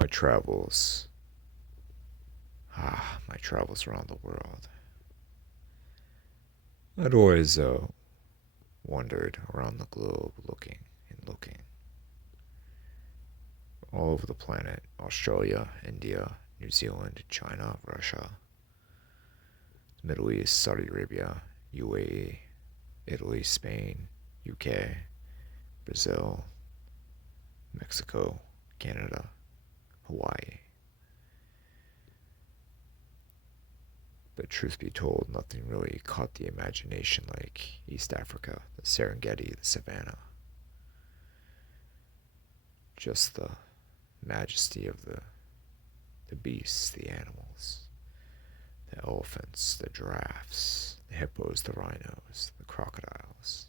My travels. My travels around the world. I'd always wandered around the globe looking and looking. All over the planet: Australia, India, New Zealand, China, Russia, Middle East, Saudi Arabia, UAE, Italy, Spain, UK, Brazil, Mexico, Canada, Hawaii. But truth be told, nothing really caught the imagination like East Africa, the Serengeti, the savannah. Just the majesty of the beasts, the animals, the elephants, the giraffes, the hippos, the rhinos, the crocodiles,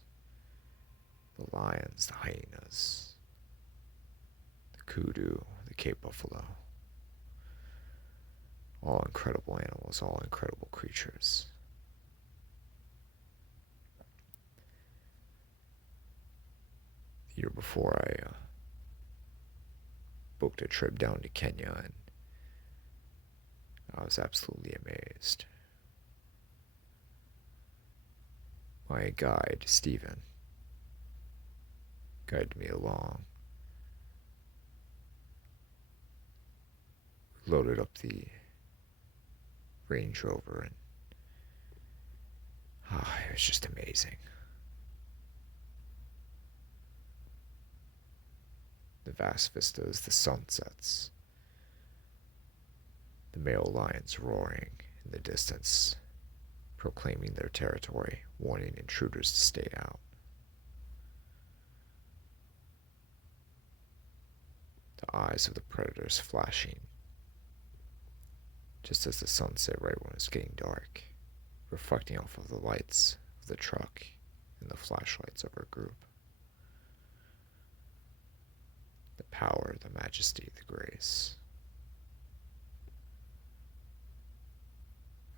the lions, the hyenas, the kudu, the Cape buffalo. All incredible animals, all incredible creatures. The year before, I booked a trip down to Kenya, and I was absolutely amazed. My guide, Stephen, guided me along. We loaded up the Range Rover, and it was just amazing. The vast vistas, the sunsets, the male lions roaring in the distance, proclaiming their territory, warning intruders to stay out. The eyes of the predators flashing just as the sun set right when it's getting dark, reflecting off of the lights of the truck and the flashlights of our group. The power, the majesty, the grace.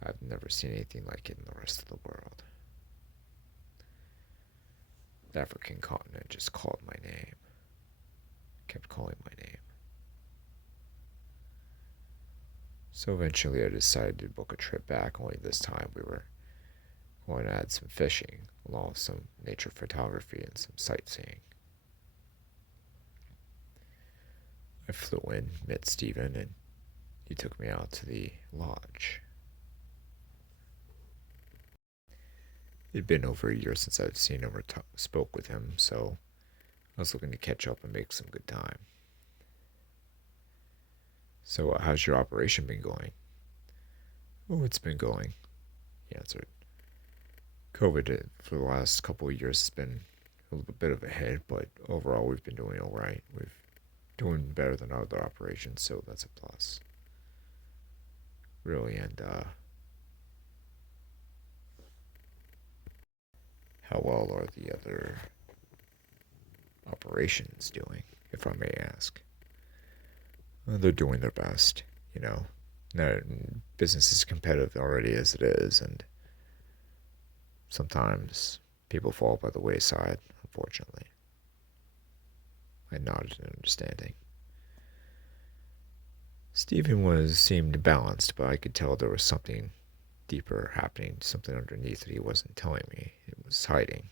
I've never seen anything like it in the rest of the world. The African continent just called my name, kept calling my name. So eventually I decided to book a trip back, only this time we were going to add some fishing, along with some nature photography and some sightseeing. I flew in, met Stephen, and he took me out to the lodge. It'd been over a year since I'd seen him or spoke with him, so I was looking to catch up and make some good time. So, how's your operation been going? Oh, it's been going, he answered. COVID for the last couple of years has been a little bit of a hit, but overall we've been doing all right. We've doing better than other operations, so that's a plus. Really, and how well are the other operations doing, if I may ask? Well, they're doing their best, you know. No, business is competitive already as it is, and sometimes people fall by the wayside, unfortunately. I nodded in understanding. Stephen seemed balanced, but I could tell there was something deeper happening, something underneath that he wasn't telling me. It was hiding.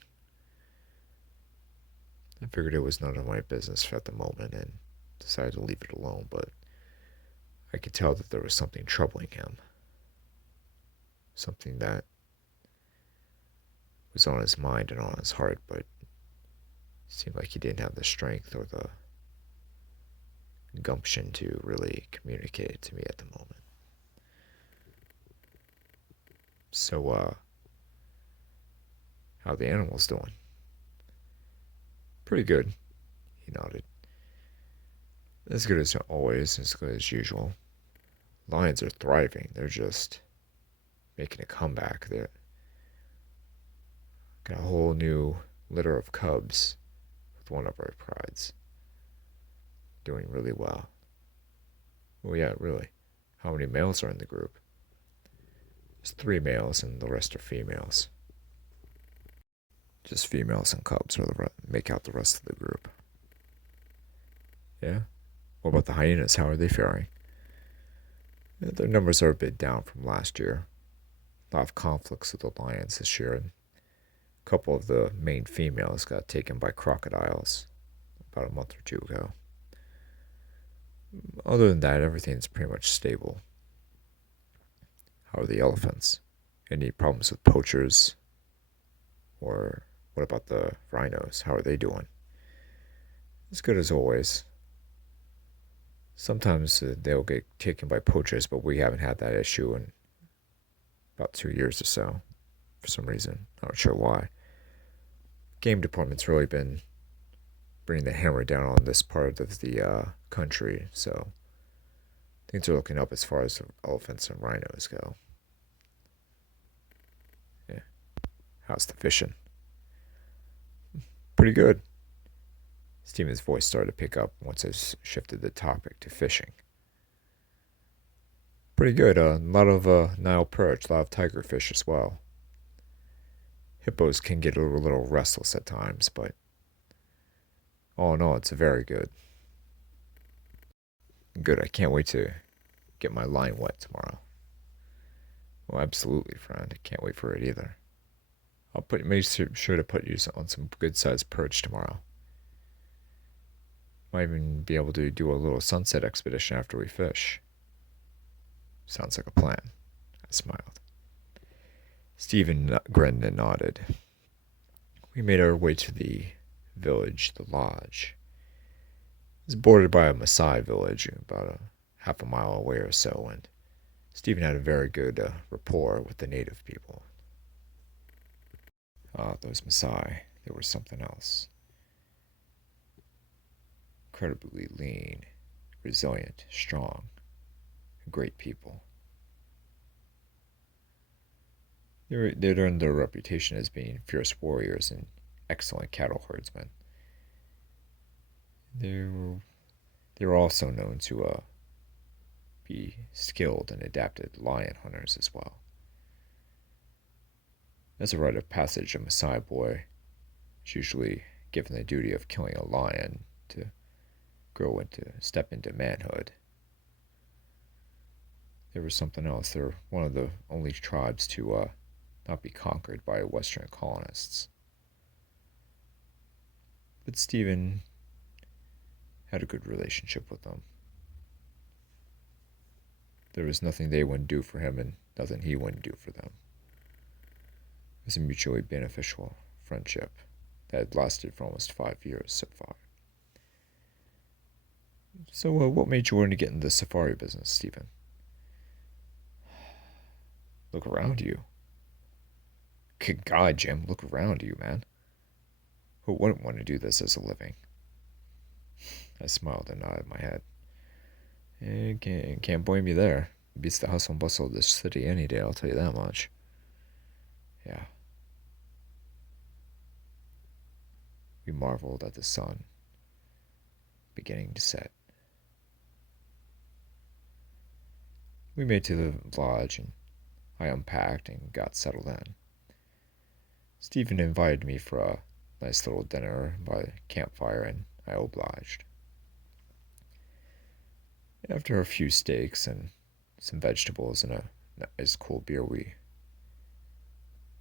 I figured it was none of my business at the moment and decided to leave it alone, but I could tell that there was something troubling him. Something that was on his mind and on his heart, but it seemed like he didn't have the strength or the gumption to really communicate it to me at the moment. So, how are the animals doing? Pretty good, he nodded. As good as always, as good as usual. Lions are thriving. They're just making a comeback. They're got a whole new litter of cubs with one of our prides. Doing really well. Oh yeah, really. How many males are in the group? There's 3 males and the rest are females. Just females and cubs make out the rest of the group. Yeah? What about the hyenas? How are they faring? Their numbers are a bit down from last year. A lot of conflicts with the lions this year, and a couple of the main females got taken by crocodiles about a month or two ago. Other than that, everything's pretty much stable. How are the elephants? Any problems with poachers? Or what about the rhinos? How are they doing? As good as always. Sometimes they'll get taken by poachers, but we haven't had that issue in about 2 years or so. For some reason, not sure why. Game department's really been bringing the hammer down on this part of the country, so things are looking up as far as elephants and rhinos go. Yeah. How's the fishing? Pretty good. Steven's voice started to pick up once I shifted the topic to fishing. Pretty good. A lot of Nile perch, a lot of tigerfish as well. Hippos can get a little restless at times, but all in all, it's very good. Good. I can't wait to get my line wet tomorrow. Well, absolutely, friend. I can't wait for it either. Make sure to put you on some good sized perch tomorrow. Might even be able to do a little sunset expedition after we fish. Sounds like a plan. I smiled. Stephen grinned and nodded. We made our way to the village, the lodge. It's bordered by a Maasai village, about a half a mile away or so, and Stephen had a very good rapport with the native people. Those Maasai, they were something else. Incredibly lean, resilient, strong, great people. They'd earned their reputation as being fierce warriors and excellent cattle herdsmen. They were also known to be skilled and adapted lion hunters as well. As a rite of passage, a Maasai boy is usually given the duty of killing a lion to step into manhood. There was something else. They're one of the only tribes to not be conquered by Western colonists. But Stephen had a good relationship with them. There was nothing they wouldn't do for him and nothing he wouldn't do for them. It was a mutually beneficial friendship that had lasted for almost 5 years so far. So, what made you want to get into the safari business, Stephen? Look around you. Good God, Jim, look around you, man. Who wouldn't want to do this as a living? I smiled and nodded my head. Can't blame you there. It beats the hustle and bustle of this city any day, I'll tell you that much. Yeah. We marveled at the sun beginning to set. We made to the lodge, and I unpacked and got settled in. Stephen invited me for a nice little dinner by the campfire, and I obliged. After a few steaks and some vegetables and a nice cool beer, we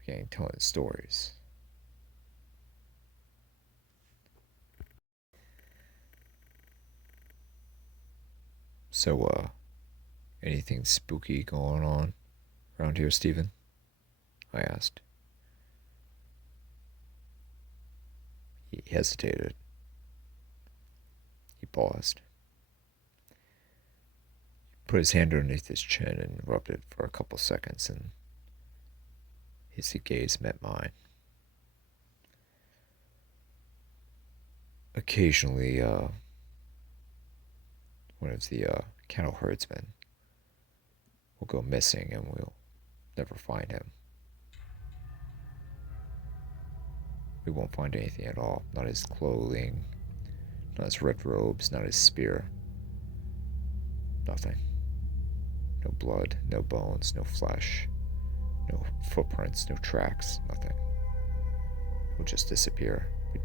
began telling stories. So, anything spooky going on around here, Stephen? I asked. He hesitated. He paused. Put his hand underneath his chin and rubbed it for a couple seconds, and his gaze met mine. Occasionally, one of the cattle herdsmen will go missing and we'll never find him. We won't find anything at all. Not his clothing, not his red robes, not his spear. Nothing. No blood, no bones, no flesh, no footprints, no tracks, nothing. He'll just disappear. We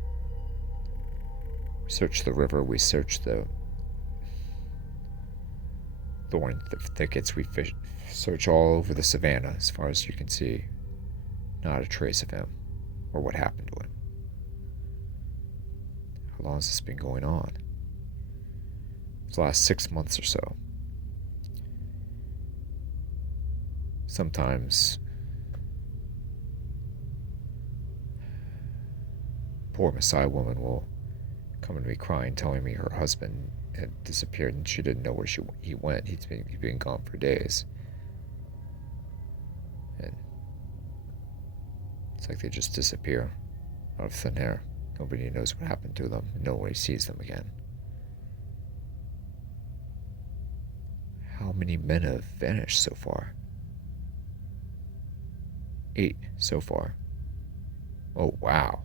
searched the river, we searched the thorn thickets. We search all over the savannah as far as you can see. Not a trace of him or what happened to him. How long has this been going on? For the last 6 months or so. Sometimes poor Maasai woman will come to me crying, telling me her husband had disappeared and she didn't know where he went. He'd been gone for days. And it's like they just disappear out of thin air. Nobody knows what happened to them. Nobody sees them again. How many men have vanished so far? 8 so far. Oh, wow.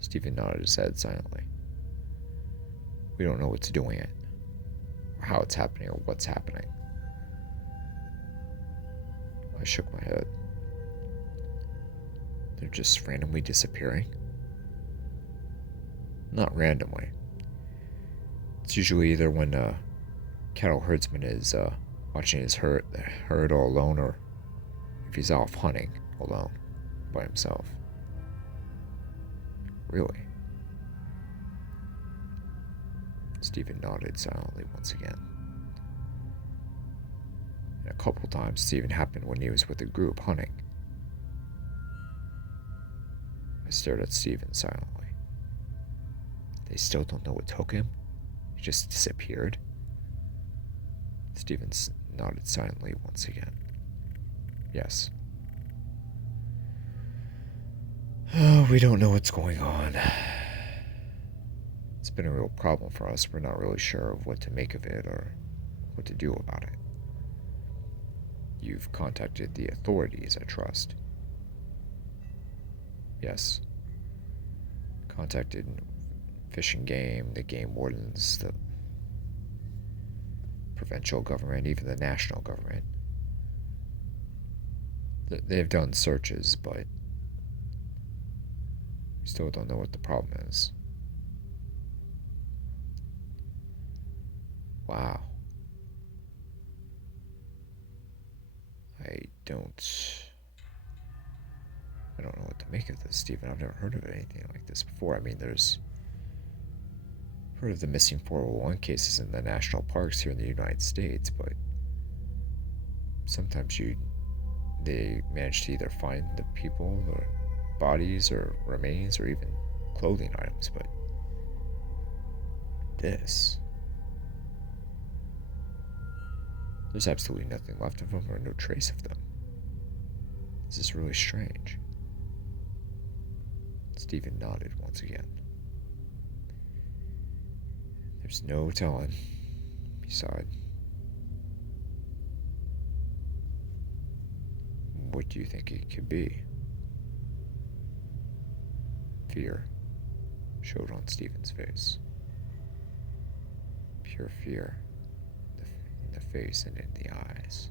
Stephen nodded his head silently. We don't know what's doing it, or how it's happening, or what's happening. I shook my head. They're just randomly disappearing? Not randomly. It's usually either when a cattle herdsman is watching his herd all alone, or if he's off hunting alone by himself. Really? Stephen nodded silently once again. And a couple times this even happened when he was with a group hunting. I stared at Stephen silently. They still don't know what took him? He just disappeared? Stephen nodded silently once again. Yes. Oh, we don't know what's going on. It's been a real problem for us. We're not really sure of what to make of it or what to do about it. You've contacted the authorities, I trust. Yes. Contacted Fish and Game, the game wardens, the provincial government, even the national government. They've done searches, but we still don't know what the problem is. Wow. I don't know what to make of this, Stephen. I've never heard of anything like this before. I mean, there's heard of the missing 401 cases in the national parks here in the United States, but sometimes they manage to either find the people or bodies or remains or even clothing items, but this, there's absolutely nothing left of them or no trace of them. This is really strange. Stephen nodded once again. There's no telling, he sighed. What do you think it could be? Fear showed on Stephen's face. Pure fear in the face and in the eyes.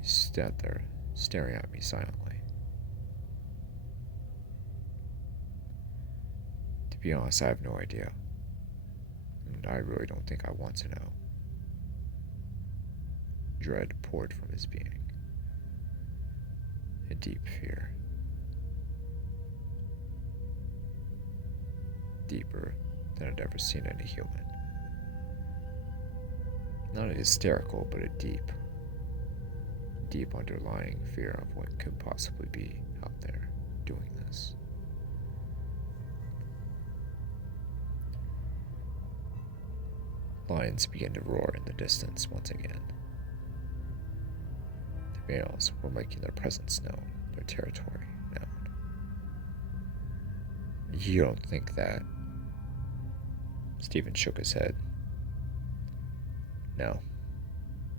He stood there, staring at me silently. To be honest, I have no idea. And I really don't think I want to know. Dread poured from his being. A deep fear. Deeper than I'd ever seen any human. Not a hysterical, but a deep underlying fear of what could possibly be out there doing this. Lions began to roar in the distance once again. The males were making their presence known, their territory known. You don't think that? Stephen shook his head. No.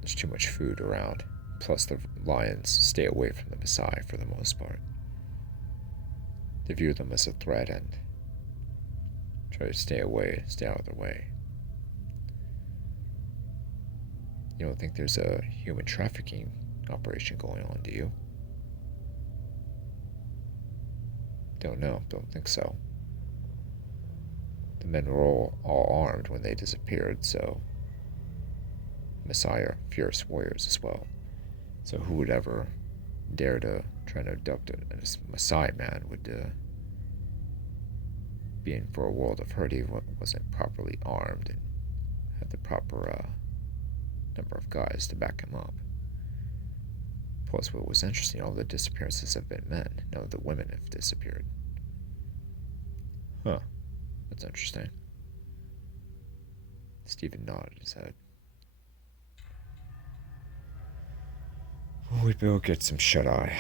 There's too much food around. Plus, the lions stay away from the Maasai for the most part. They view them as a threat and try to stay out of their way. You don't think there's a human trafficking operation going on, do you? Don't know. Don't think so. The men were all armed when they disappeared, so Messiah, fierce warriors as well. So who would ever dare to try to abduct a Maasai man would be in for a world of hurt. He wasn't properly armed and had the proper number of guys to back him up. Plus, what was interesting, all the disappearances have been men. None of the women have disappeared. Huh. That's interesting. Stephen nodded his head. We better get some shut-eye.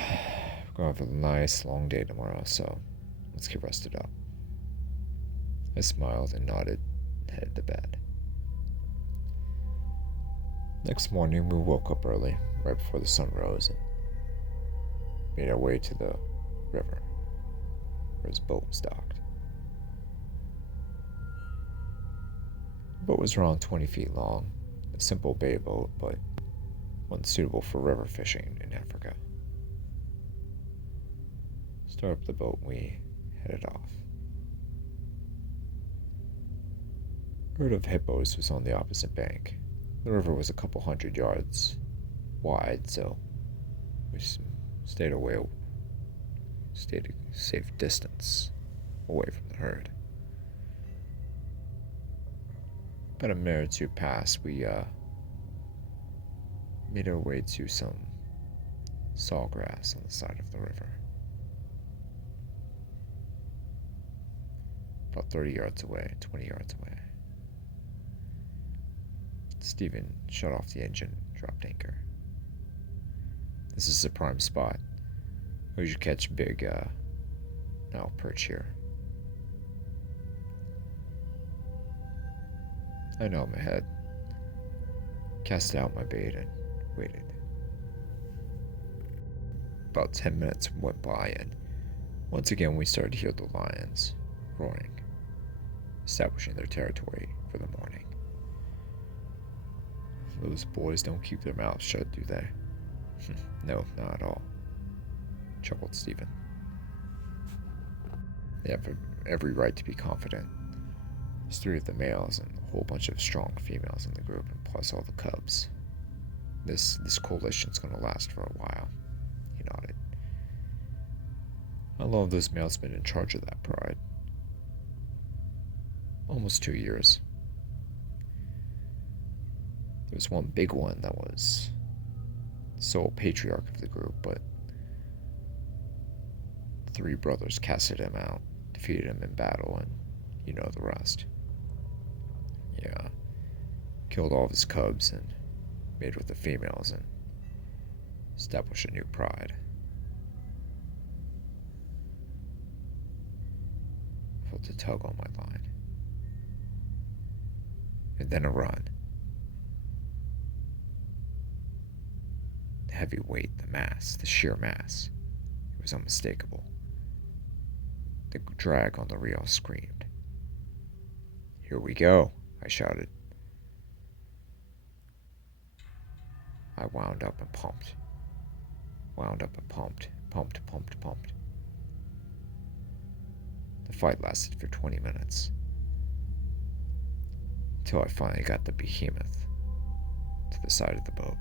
We're gonna have a nice long day tomorrow, so let's get rested up. I smiled and nodded and headed to bed. Next morning, we woke up early, right before the sun rose, and made our way to the river, where his boat was docked. The boat was around 20 feet long, a simple bay boat, but one suitable for river fishing in Africa. Started up the boat and we headed off. A herd of hippos was on the opposite bank. The river was a couple 100 yards wide, so we stayed a safe distance away from the herd. About a minute or two passed, we made our way to some sawgrass on the side of the river. About 30 yards away, 20 yards away. Stephen shut off the engine, dropped anchor. This is a prime spot. We should catch big Nile perch here. I know I'm ahead. Cast out my bait and waited. About 10 minutes went by, and once again we started to hear the lions roaring, establishing their territory for the morning. Those boys don't keep their mouths shut, do they? No, not at all, chuckled Stephen. They have every right to be confident. There's 3 of the males and a whole bunch of strong females in the group, and plus all the cubs. This coalition's gonna last for a while. He nodded. How long have those males been in charge of that pride? Almost 2 years. There was one big one that was the sole patriarch of the group, but 3 brothers casted him out, defeated him in battle, and you know the rest. Yeah. Killed all of his cubs and made with the females and established a new pride. I felt a tug on my line. And then a run. The heavy weight, the mass, the sheer mass. It was unmistakable. The drag on the reel screamed. Here we go, I shouted. I wound up and pumped. Wound up and pumped. Pumped. The fight lasted for 20 minutes. Until I finally got the behemoth to the side of the boat.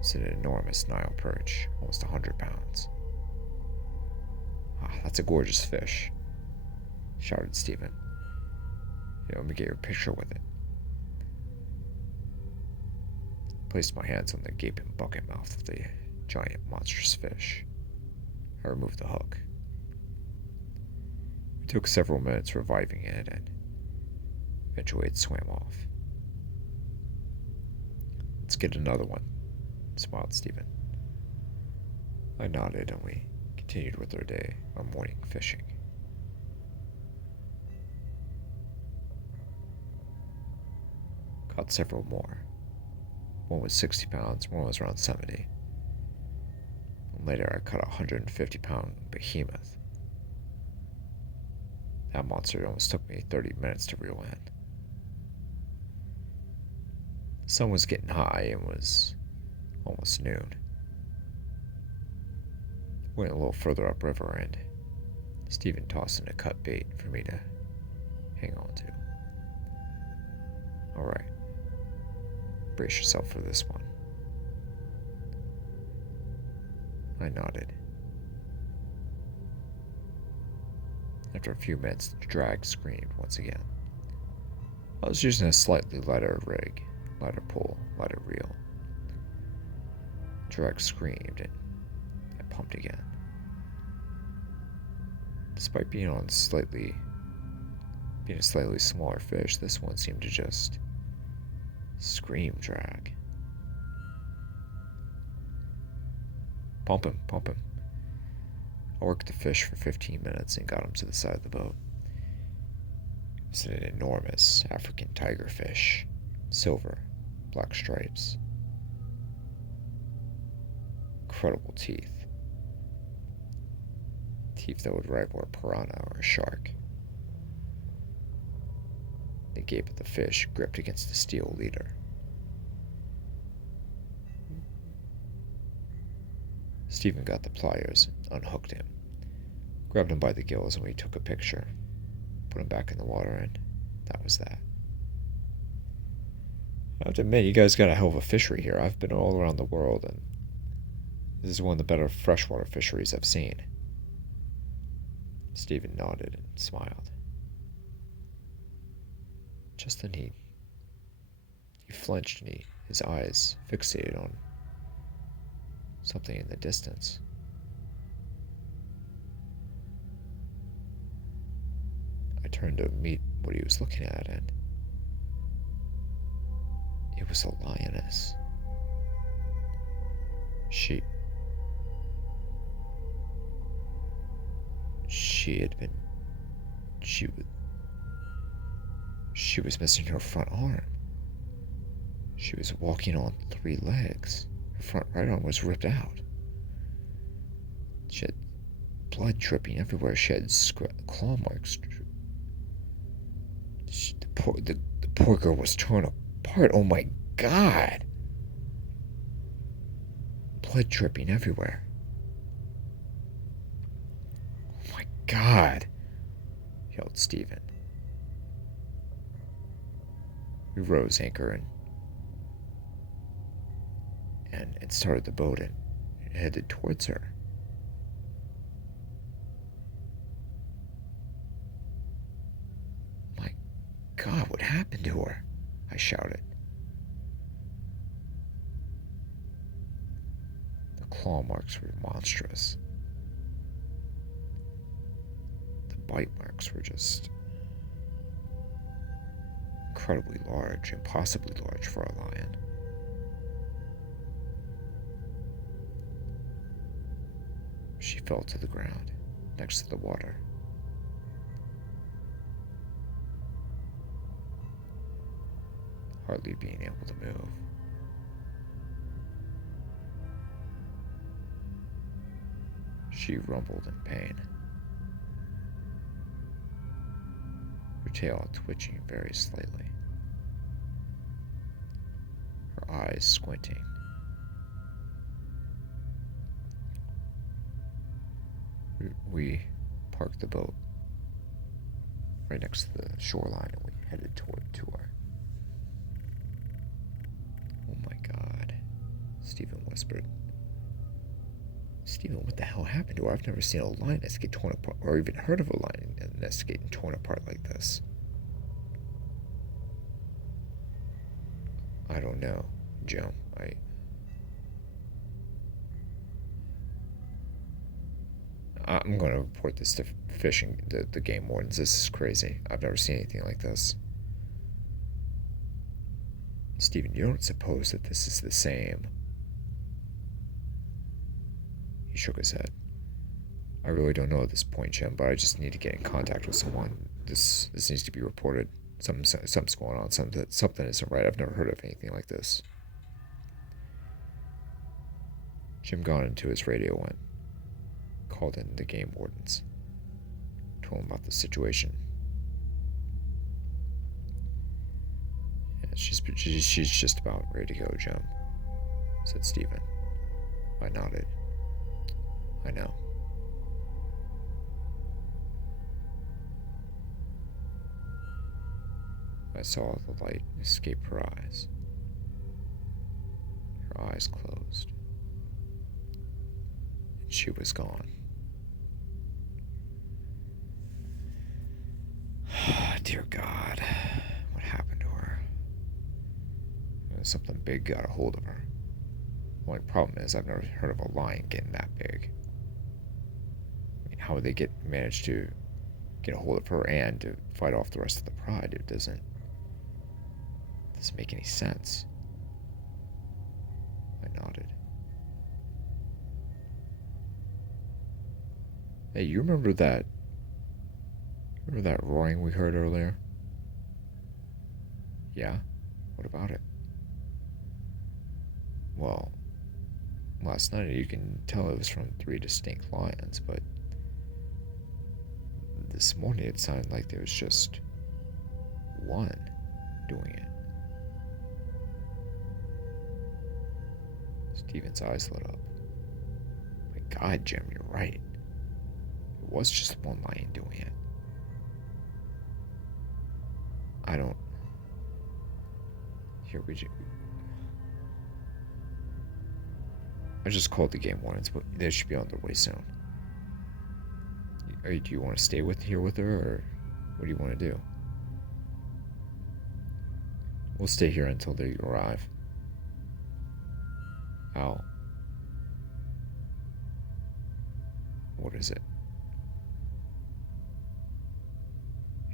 It's an enormous Nile perch, almost 100 pounds. Ah, that's a gorgeous fish, shouted Stephen. Let me get your picture with it. Placed my hands on the gaping bucket mouth of the giant monstrous fish. I removed the hook. It took several minutes reviving it, and eventually it swam off. Let's get another one, smiled Stephen. I nodded, and we continued with our morning fishing. Caught several more. One was 60 pounds, one was around 70. And later I caught a 150-pound behemoth. That monster almost took me 30 minutes to reel in. The sun was getting high and was almost noon. Went a little further upriver and Stephen tossed in a cut bait for me to hang on to. Alright. Brace yourself for this one. I nodded. After a few minutes, the drag screamed once again. I was using a slightly lighter rig, lighter pole, lighter reel. The drag screamed and I pumped again. Despite being a slightly smaller fish, this one seemed to just scream drag. Pump him, pump him. I worked the fish for 15 minutes and got him to the side of the boat. It was an enormous African tiger fish, silver, black stripes. Incredible teeth. Teeth that would rival a piranha or a shark. The gape of the fish gripped against the steel leader. Stephen got the pliers, unhooked him, grabbed him by the gills, and we took a picture, put him back in the water, and that was that. I have to admit, you guys got a hell of a fishery here. I've been all around the world, and this is one of the better freshwater fisheries I've seen. Stephen nodded and smiled. Just then he flinched and his eyes fixated on something in the distance. I turned to meet what he was looking at, and it was a lioness. She was missing her front arm. She was walking on 3 legs. Her front right arm was ripped out. She had blood dripping everywhere. She had claw marks. The poor girl was torn apart. Oh my God! Blood dripping everywhere. Oh my God! Yelled Stephen. We rose anchor and started the boat and headed towards her. My God, what happened to her? I shouted. The claw marks were monstrous. The bite marks were just incredibly large, impossibly large for a lion. She fell to the ground, next to the water. Hardly being able to move. She rumbled in pain. Her tail twitching very slightly. Her eyes squinting. We parked the boat right next to the shoreline and we headed toward her. Oh my God, Stephen whispered. Stephen, what the hell happened to her? I've never seen a lioness get torn apart, or even heard of a lioness getting torn apart like this. I don't know, Jim. I'm going to report this to fishing, the game wardens. This is crazy. I've never seen anything like this. Stephen, you don't suppose that this is the same? He shook his head. I really don't know at this point, Jim, but I just need to get in contact with someone. This needs to be reported. Something's going on. Something isn't right. I've never heard of anything like this. Jim got into his radio and called in the game wardens. Told him about the situation. Yeah, she's just about ready to go, Jim, said Stephen. I nodded. I know. I saw the light escape her eyes. Her eyes closed. And she was gone. Dear God, what happened to her? Something big got a hold of her. The only problem is I've never heard of a lion getting that big. I mean, how would they manage to get a hold of her and to fight off the rest of the pride? It doesn't make any sense. I nodded. Hey, you remember that roaring we heard earlier? Yeah? What about it? Well, last night you can tell it was from 3 distinct lions, but this morning it sounded like there was just one doing it. Steven's eyes lit up. My God, Jim, you're right. It was just one lion doing it. I don't... Here, I just called the game warnings, but they should be on their way soon. Do you want to stay here with her, or what do you want to do? We'll stay here until they arrive. Al. What is it?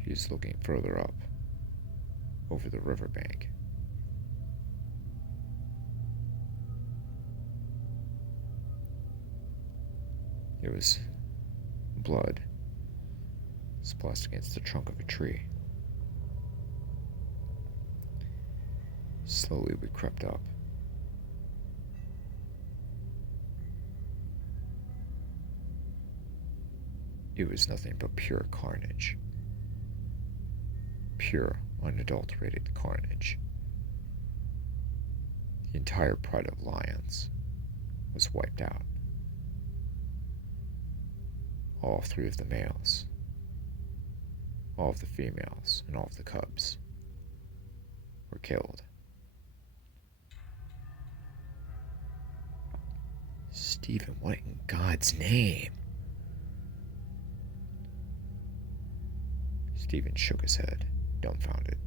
He's looking further up, over the riverbank. It was blood splashed against the trunk of a tree. Slowly we crept up. It was nothing but pure carnage. Pure, unadulterated carnage. The entire pride of lions was wiped out. All 3 of the males, all of the females, and all of the cubs were killed. Stephen, what in God's name? Stephen shook his head, dumbfounded,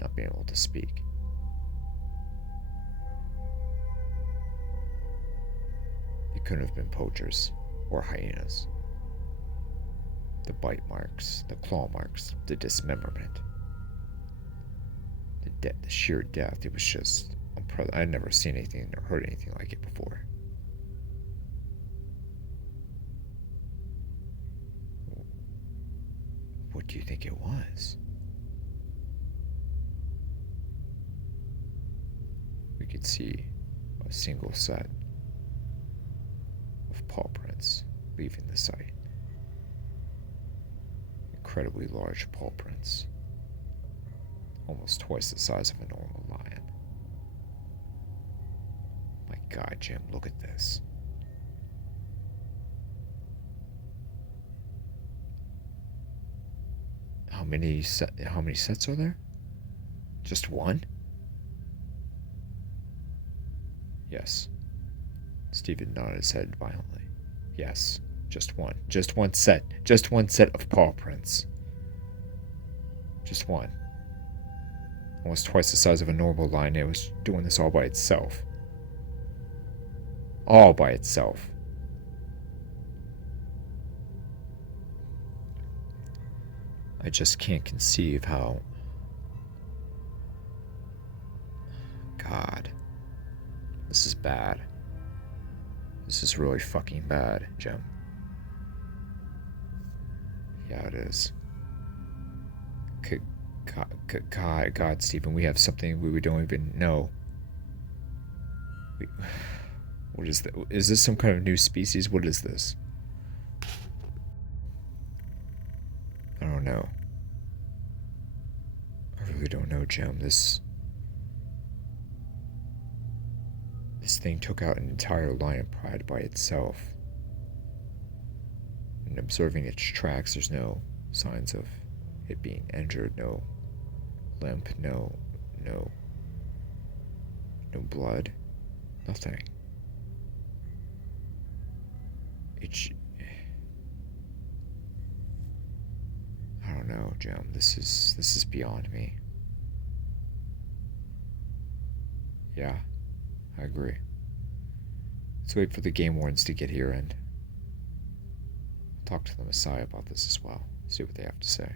not being able to speak. It couldn't have been poachers or hyenas. The bite marks, the claw marks, the dismemberment, the sheer death. It was just unprecedented. I'd never seen anything or heard anything like it before. What do you think it was? We could see a single set of paw prints leaving the site. Incredibly large paw prints, almost twice the size of a normal lion. My God, Jim, look at this. How many sets are there? Just one? Yes. Stephen nodded his head violently. Yes. Just one. Just one set. Just one set of paw prints. Just one. Almost twice the size of a normal lion. It was doing this all by itself. All by itself. I just can't conceive how... God. This is bad. This is really fucking bad, Jim. Yeah, it is. God, Stephen, we have something we don't even know. What is that? Is this some kind of new species? What is this? I don't know. I really don't know, Jim. This thing took out an entire lion pride by itself. And observing its tracks, there's no signs of it being injured, no limp, no, no blood, nothing. It, I don't know, Jim. This is beyond me. Yeah, I agree. Let's wait for the game wardens to get here and talk to the Messiah about this as well. See what they have to say.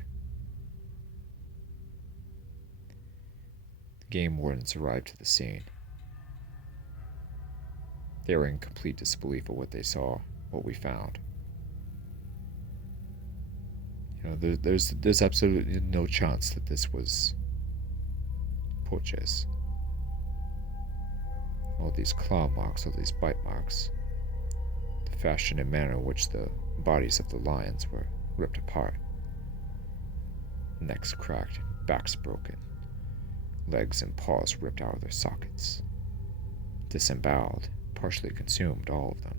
The game wardens arrived to the scene. They were in complete disbelief of what they saw, what we found. You know, there's absolutely no chance that this was Poches. All these claw marks, all these bite marks, the fashion and manner in which the bodies of the lions were ripped apart, necks cracked, backs broken, legs and paws ripped out of their sockets, disemboweled, partially consumed, all of them.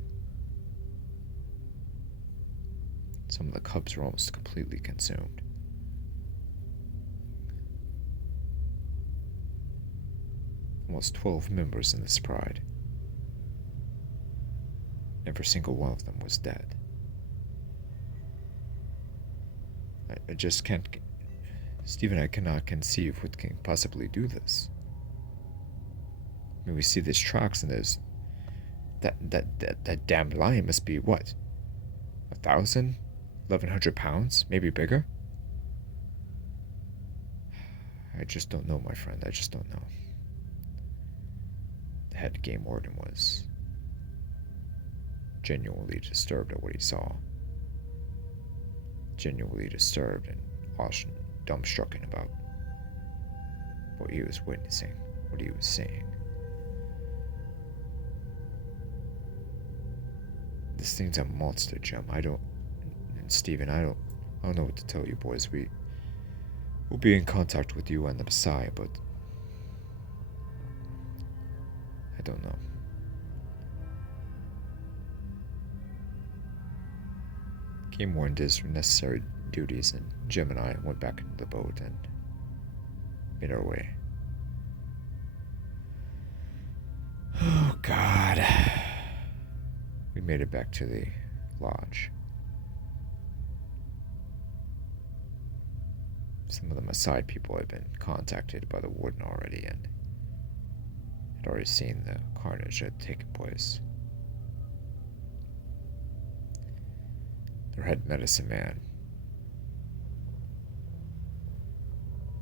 Some of the cubs were almost completely consumed. Almost 12 members in this pride. Every single one of them was dead. I just can't... Stephen, I cannot conceive what can possibly do this. I mean, we see these tracks and there's... That damned lion must be, what? 1,000? 1,100 pounds? Maybe bigger? I just don't know, my friend. I just don't know. The head game warden was genuinely disturbed at what he saw. Genuinely disturbed and dumbstruck about what he was witnessing, what he was seeing. This thing's a monster, Jim. And Stephen, I don't know what to tell you, boys. We'll be in contact with you and the Messiah, but I don't know. Game warden did his necessary duties, and Jim and I went back into the boat and made our way. Oh, God. We made it back to the lodge. Some of the Maasai people had been contacted by the warden already and had already seen the carnage that had taken place. Their head medicine man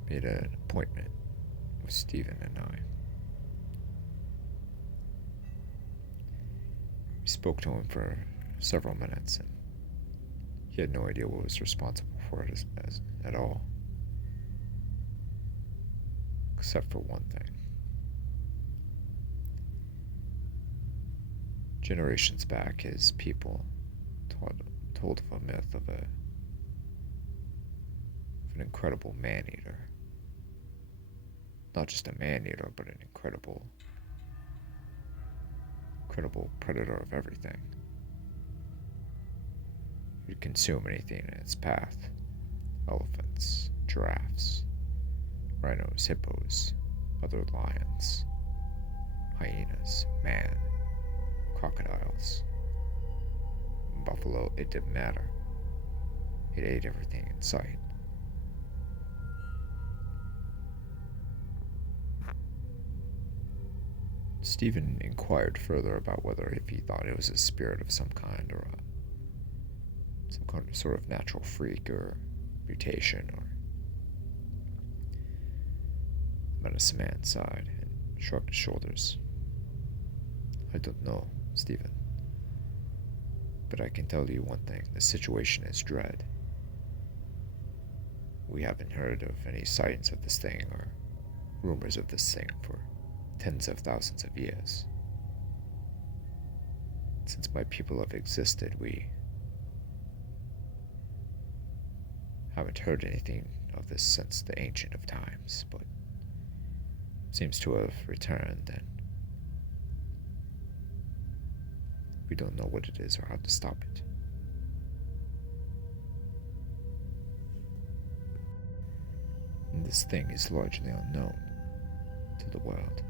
made an appointment with Stephen and I. We spoke to him for several minutes, and he had no idea what was responsible for it at all. Except for one thing. Generations back, his people told of a myth of an incredible man-eater. Not just a man-eater, but an incredible predator of everything. He would consume anything in its path. Elephants, giraffes, rhinos, hippos, other lions, hyenas, man, crocodiles, buffalo. It didn't matter. It ate everything in sight. Stephen inquired further about whether if he thought it was a spirit of some kind or some kind of sort of natural freak or mutation, or medicine man sighed and shrugged his shoulders. I don't know, Stephen. But I can tell you one thing, the situation is dread. We haven't heard of any sightings of this thing or rumors of this thing for tens of thousands of years. Since my people have existed, we haven't heard anything of this since the ancient of times, but seems to have returned, and we don't know what it is or how to stop it. This thing is largely unknown to the world.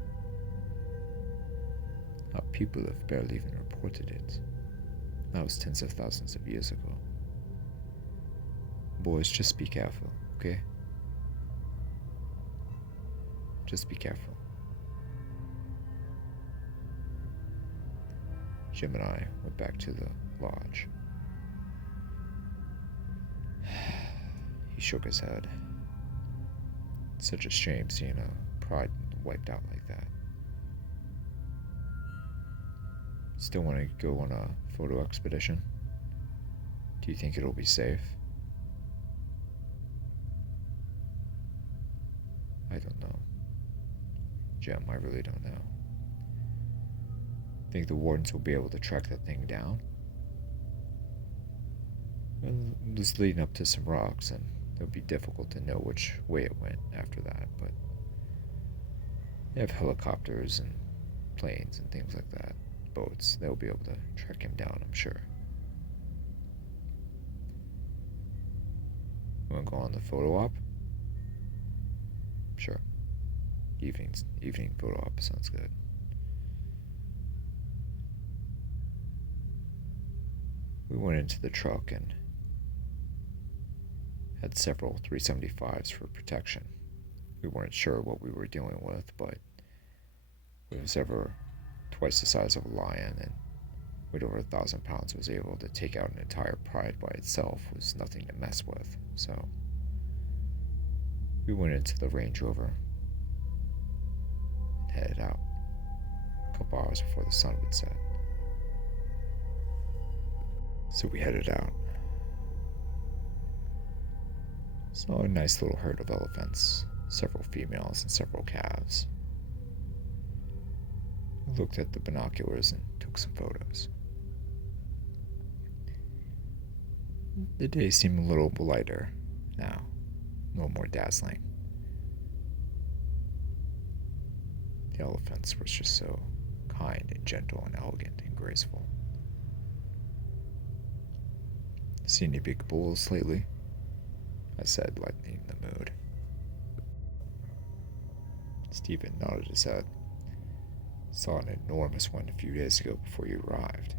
Our people have barely even reported it. That was tens of thousands of years ago. Boys, just be careful, okay? Just be careful. Jim and I went back to the lodge. He shook his head. It's such a shame seeing a pride wiped out like that. Still want to go on a photo expedition? Do you think it'll be safe? I don't know. Jim, I really don't know. Think the wardens will be able to track that thing down? Well, just leading up to some rocks, and it would be difficult to know which way it went after that, but they have helicopters and planes and things like that, boats. They'll be able to track him down, I'm sure. You want to go on the photo op? Sure. Evening photo op sounds good. We went into the truck and had several 375s for protection. We weren't sure what we were dealing with, but it was ever twice the size of a lion and weighed over 1,000 pounds, was able to take out an entire pride by itself, was nothing to mess with. So we went into the Range Rover and headed out a couple hours before the sun would set. So we headed out. Saw a nice little herd of elephants, several females and several calves. We looked at the binoculars and took some photos. The day seemed a little lighter now, a little more dazzling. The elephants were just so kind and gentle and elegant and graceful. See any big bulls lately? I said, lightening the mood. Stephen nodded his head. Saw an enormous one a few days ago before you arrived.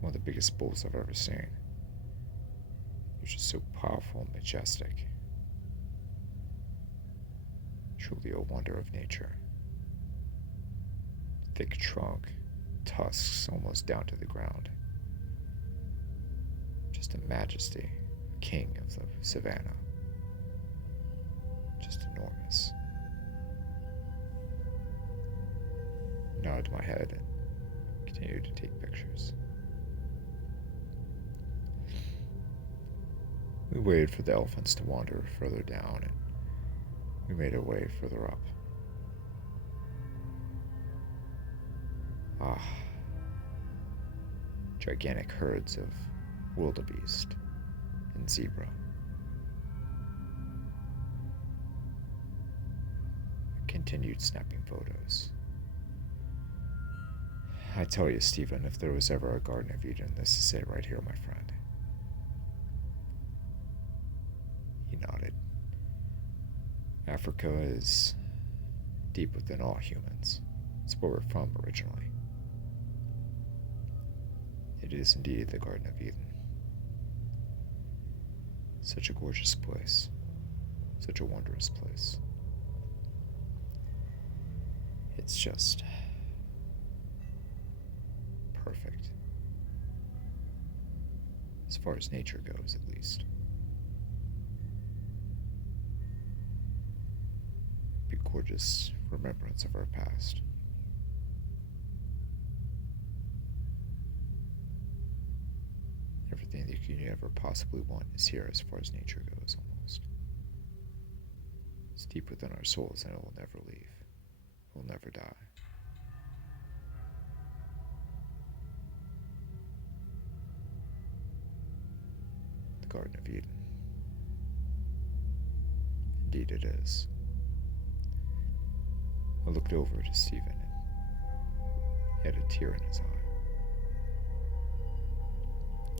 One of the biggest bulls I've ever seen. It was just so powerful and majestic. Truly a wonder of nature. Thick trunk, tusks almost down to the ground. Just a majesty, a king of the savannah. Just enormous. I nodded my head and continued to take pictures. We waited for the elephants to wander further down, and we made our way further up. Gigantic herds of wildebeest and zebra. I continued snapping photos. I tell you, Stephen, if there was ever a Garden of Eden, this is it right here, my friend. He nodded. Africa is deep within all humans. It's where we're from originally. It is indeed the Garden of Eden. Such a gorgeous place. Such a wondrous place. It's just perfect. As far as nature goes, at least. Be a gorgeous remembrance of our past. Everything that you could ever possibly want is here as far as nature goes, almost. It's deep within our souls and it will never leave. It will never die. The Garden of Eden. Indeed it is. I looked over to Stephen and he had a tear in his eye.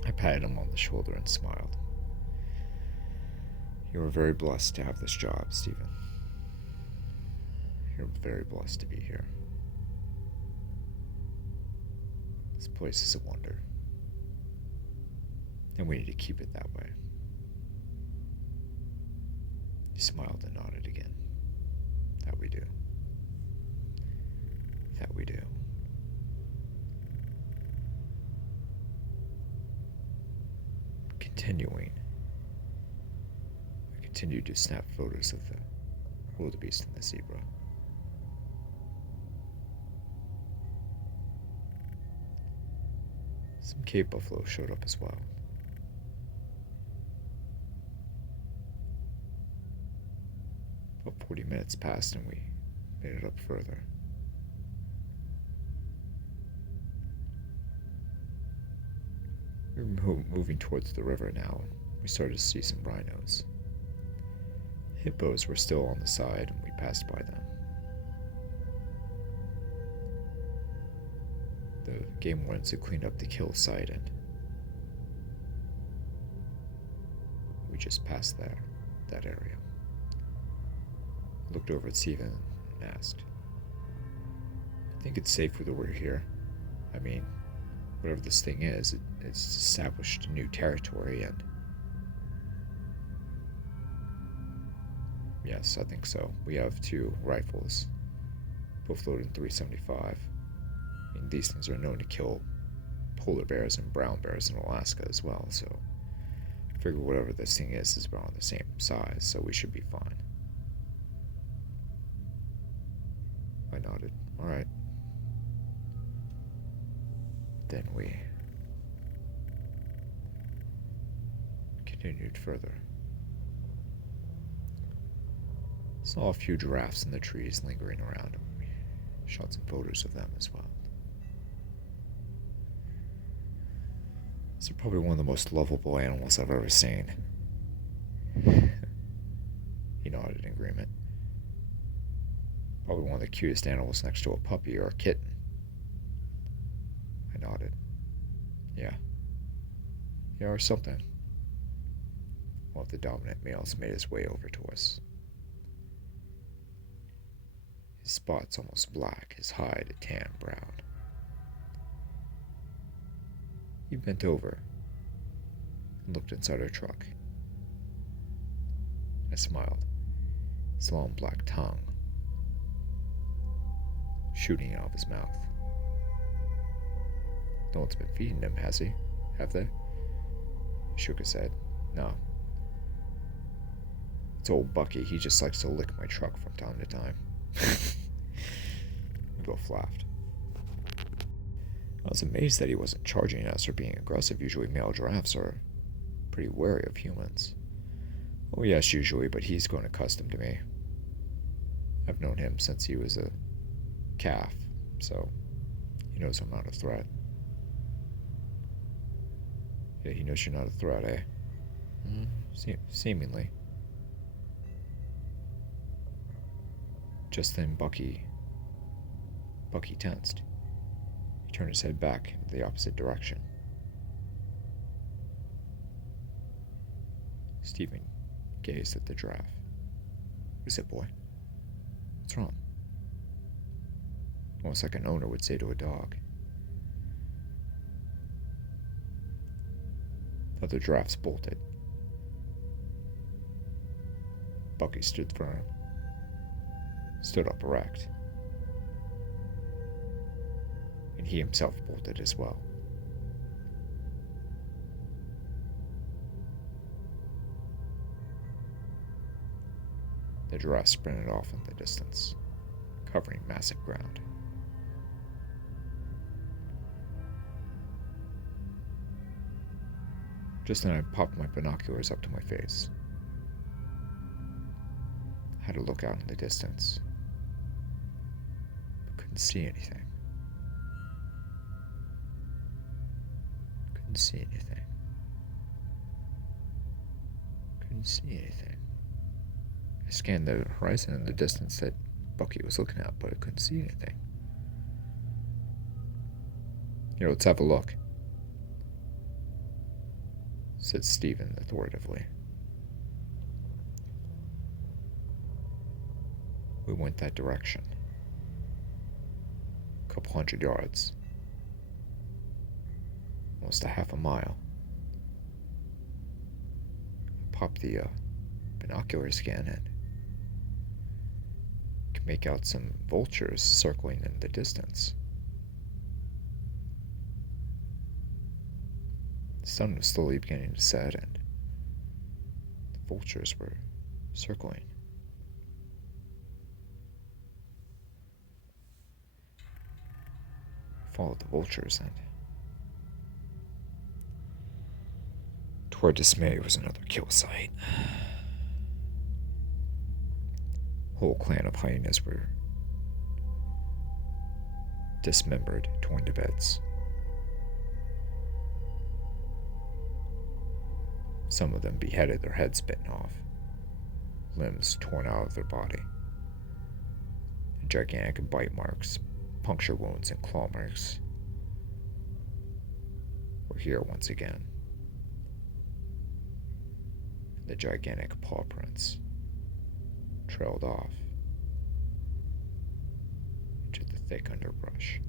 I patted him on the shoulder and smiled. You are very blessed to have this job, Stephen. You're very blessed to be here. This place is a wonder. And we need to keep it that way. He smiled and nodded again. That we do. That we do. Continuing. I continued to snap photos of the wildebeest and the zebra. Some Cape buffalo showed up as well. About 40 minutes passed and we made it up further. We were moving towards the river now. We started to see some rhinos. Hippos were still on the side and we passed by them. The game wardens had cleaned up the kill site and we just passed that area. I looked over at Steven and asked, I think it's safer that we're here. I mean, whatever this thing is, it's established new territory and... Yes, I think so. We have 2 rifles, both loaded in .375. I mean, these things are known to kill polar bears and brown bears in Alaska as well, so I figure whatever this thing is around the same size, so we should be fine. I nodded. All right. Then we continued further. Saw a few giraffes in the trees lingering around, and we shot some photos of them as well. These are probably one of the most lovable animals I've ever seen. He nodded in agreement. Probably one of the cutest animals next to a puppy or a kitten. I nodded. Yeah. Yeah, or something. One of the dominant males made his way over to us. His spots almost black, his hide a tan brown. He bent over and looked inside our truck. I smiled. His long black tongue shooting out of his mouth. No one's been feeding him, has he? Have they? He shook his head. No. It's old Bucky. He just likes to lick my truck from time to time. We both laughed. I was amazed that he wasn't charging us or being aggressive. Usually male giraffes are pretty wary of humans. Oh yes, usually, but he's grown accustomed to me. I've known him since he was a calf, so he knows I'm not a threat. Yeah, he knows you're not a threat, eh? Seemingly. Just then Bucky tensed. He turned his head back in the opposite direction. Stephen gazed at the giraffe. What is it, boy? What's wrong? Almost like an owner would say to a dog. The other giraffes bolted. Bucky stood firm. Stood up erect. And he himself bolted as well. The giraffe sprinted off in the distance, covering massive ground. Just then I popped my binoculars up to my face. I had to look out in the distance, but couldn't see anything. Couldn't see anything. Couldn't see anything. I scanned the horizon in the distance that Bucky was looking at, but I couldn't see anything. Here, let's have a look, said Stephen authoritatively. We went that direction. A couple 100 yards. Almost a half a mile. Pop the binoculars again and can make out some vultures circling in the distance. The sun was slowly beginning to set and the vultures were circling. Followed the vultures and to our dismay was another kill site. A whole clan of hyenas were dismembered, torn to bits. Some of them beheaded, their heads bitten off, limbs torn out of their body. Gigantic bite marks, puncture wounds, and claw marks were here once again. The gigantic paw prints trailed off into the thick underbrush.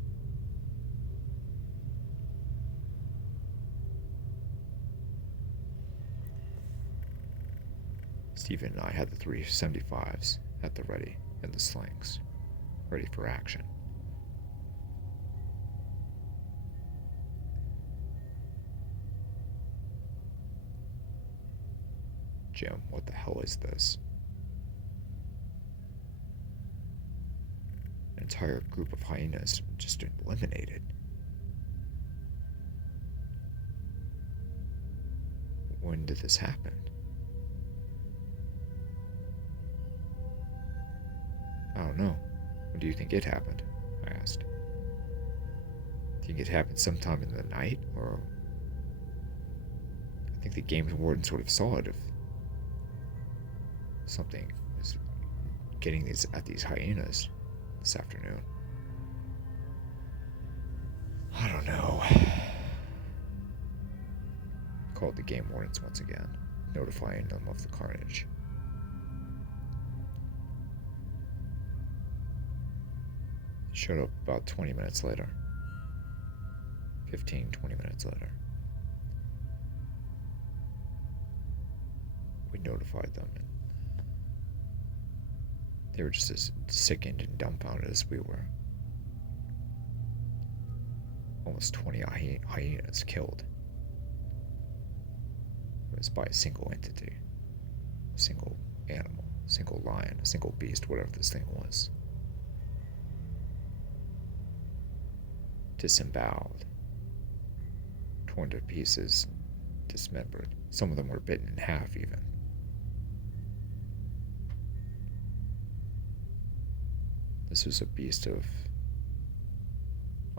Stephen and I had the 375s at the ready and the slings, ready for action. Jim, what the hell is this? An entire group of hyenas just eliminated. When did this happen? I don't know. When do you think it happened? I asked. Do you think it happened sometime in the night, or... I think the game warden sort of saw it if something was getting at these hyenas this afternoon. I don't know. Called the game wardens once again, notifying them of the carnage. Showed up about 20 minutes later. 15, 20 minutes later. We notified them, and they were just as sickened and dumbfounded as we were. Almost 20 hyenas killed. It was by a single entity, a single animal, a single lion, a single beast, whatever this thing was. Disemboweled, torn to pieces, dismembered. Some of them were bitten in half even. This was a beast of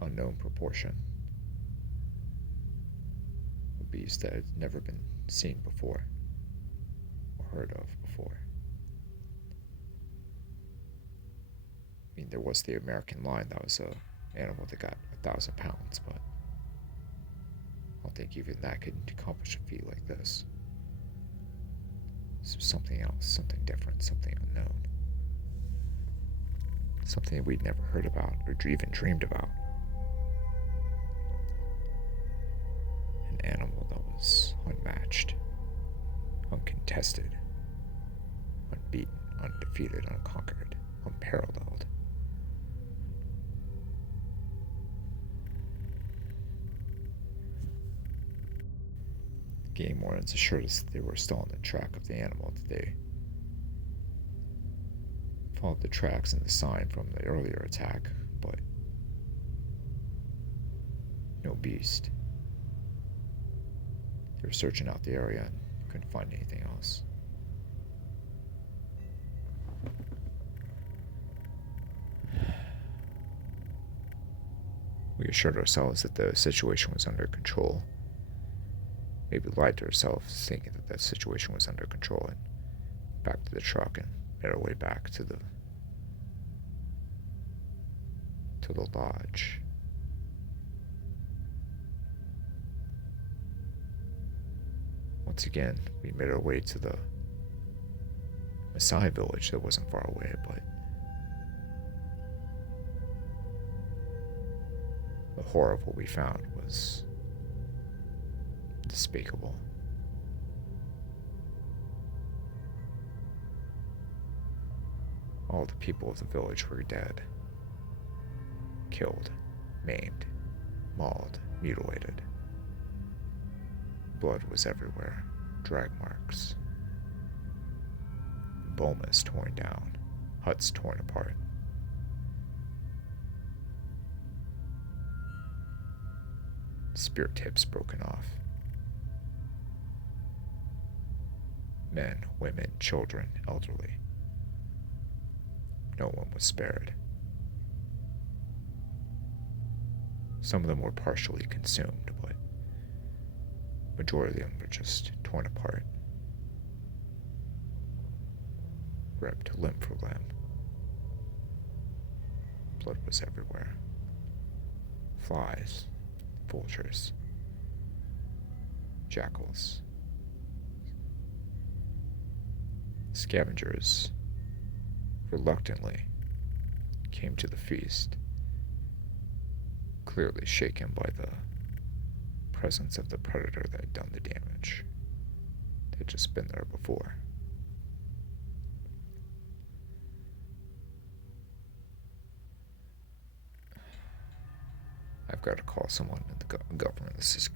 unknown proportion. A beast that had never been seen before or heard of before. I mean, there was the American lion. That was a animal that got 1,000 pounds, but I don't think even that could accomplish a feat like this. This was something else, something different, something unknown. Something we'd never heard about or even dreamed about. An animal that was unmatched, uncontested, unbeaten, undefeated, unconquered, unparalleled. The game wardens assured us that they were still on the track of the animal that they followed the tracks and the sign from the earlier attack, but no beast. They were searching out the area and couldn't find anything else. We assured ourselves that the situation was under control. Maybe lied to ourselves, thinking that the situation was under control, and back to the truck and made our way back to the lodge. Once again, we made our way to the Maasai village that wasn't far away, but horror of what we found was unspeakable. All the people of the village were dead. Killed, maimed, mauled, mutilated. Blood was everywhere, drag marks. Bomas torn down, huts torn apart. Spear tips broken off. Men, women, children, elderly. No one was spared. Some of them were partially consumed, but majority of them were just torn apart. Ripped limb for limb. Blood was everywhere. Flies, vultures, jackals. Scavengers reluctantly came to the feast, clearly shaken by the presence of the predator that had done the damage. They'd just been there before. I've got to call someone in the government. This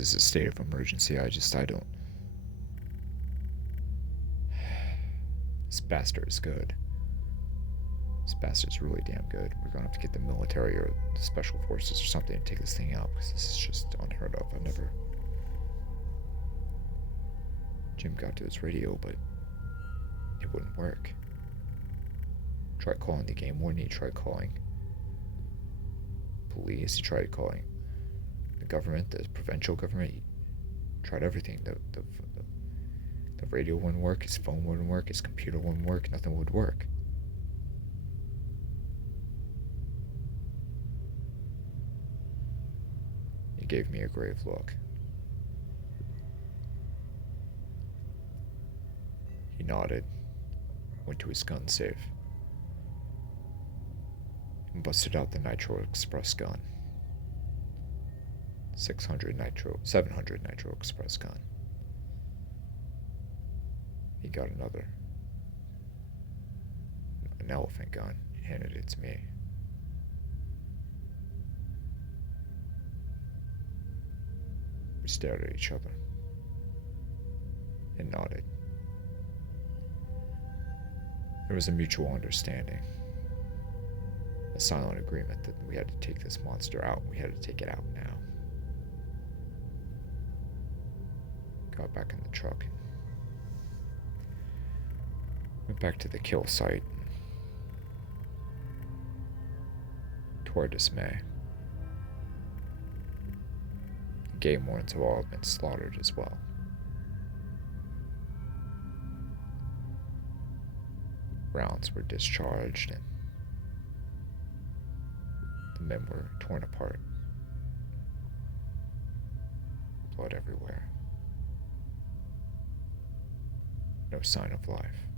is a state of emergency. I don't. This bastard is good. This bastard's really damn good. We're gonna have to get the military or the special forces or something to take this thing out, because this is just unheard of. Jim got to his radio, but it wouldn't work. Tried calling the game warden, he tried calling police, he tried calling the government, the provincial government, he tried everything. The radio wouldn't work, his phone wouldn't work, his computer wouldn't work, nothing would work. He gave me a grave look. He nodded, went to his gun safe, and busted out the Nitro Express gun. 700 Nitro Express gun. He got an elephant gun, handed it to me. We stared at each other and nodded. There was a mutual understanding, a silent agreement that we had to take this monster out. We had to take it out now. Got back in the truck and went back to the kill site. To our dismay, the game wardens have all been slaughtered as well. Rounds were discharged and the men were torn apart. Blood everywhere. No sign of life.